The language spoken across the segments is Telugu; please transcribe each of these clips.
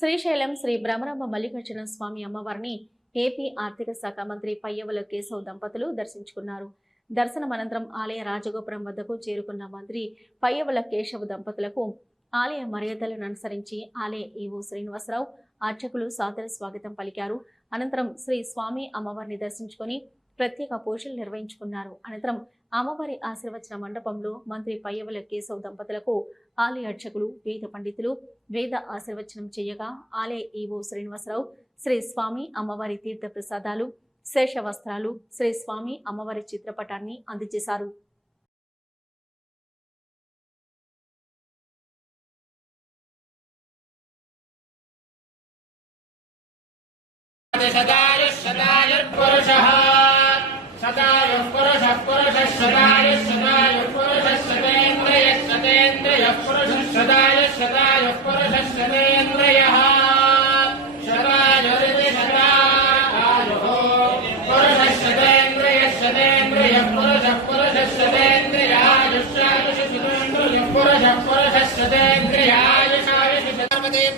శ్రీశైలం శ్రీ భ్రమరాంబ మల్లికార్జున స్వామి అమ్మవారిని ఏపీ ఆర్థిక శాఖ మంత్రి పయ్యవుల కేశవ్ దంపతులు దర్శించుకున్నారు. దర్శనమనంతరం ఆలయ రాజగోపురం వద్దకు చేరుకున్న మంత్రి పయ్యవుల కేశవ్ దంపతులకు ఆలయ మర్యాదలను అనుసరించి ఆలయ ఈవో శ్రీనివాసరావు అర్చకులు సాదర స్వాగతం పలికారు. అనంతరం శ్రీ స్వామి అమ్మవారిని దర్శించుకొని ప్రత్యేక పూజలు నిర్వహించుకున్నారు. అనంతరం అమ్మవారి ఆశీర్వచన మండపంలో మంత్రి పయ్యవుల కేశవ్ దంపతులకు ఆలయ అర్చకులు వేద పండితులు వేద ఆశీర్వచనం చేయగా ఆలయ ఈవో శ్రీనివాసరావు శ్రీ స్వామి అమ్మవారి తీర్థ ప్రసాదాలు శేష వస్త్రాలు శ్రీ స్వామి అమ్మవారి చిత్రపటాన్ని అందజేశారు.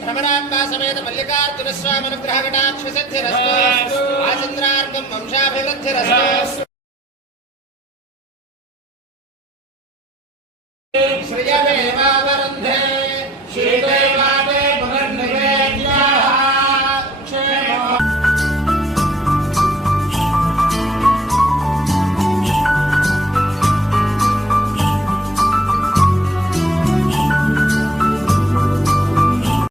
भ्रमरांबा समेत मल्लिकार्जुन स्वामी अनुग्रह कटाक्ष सिद्धिरस्तु आचंद्रार्कं वंशाभिवृद्धिरस्तु।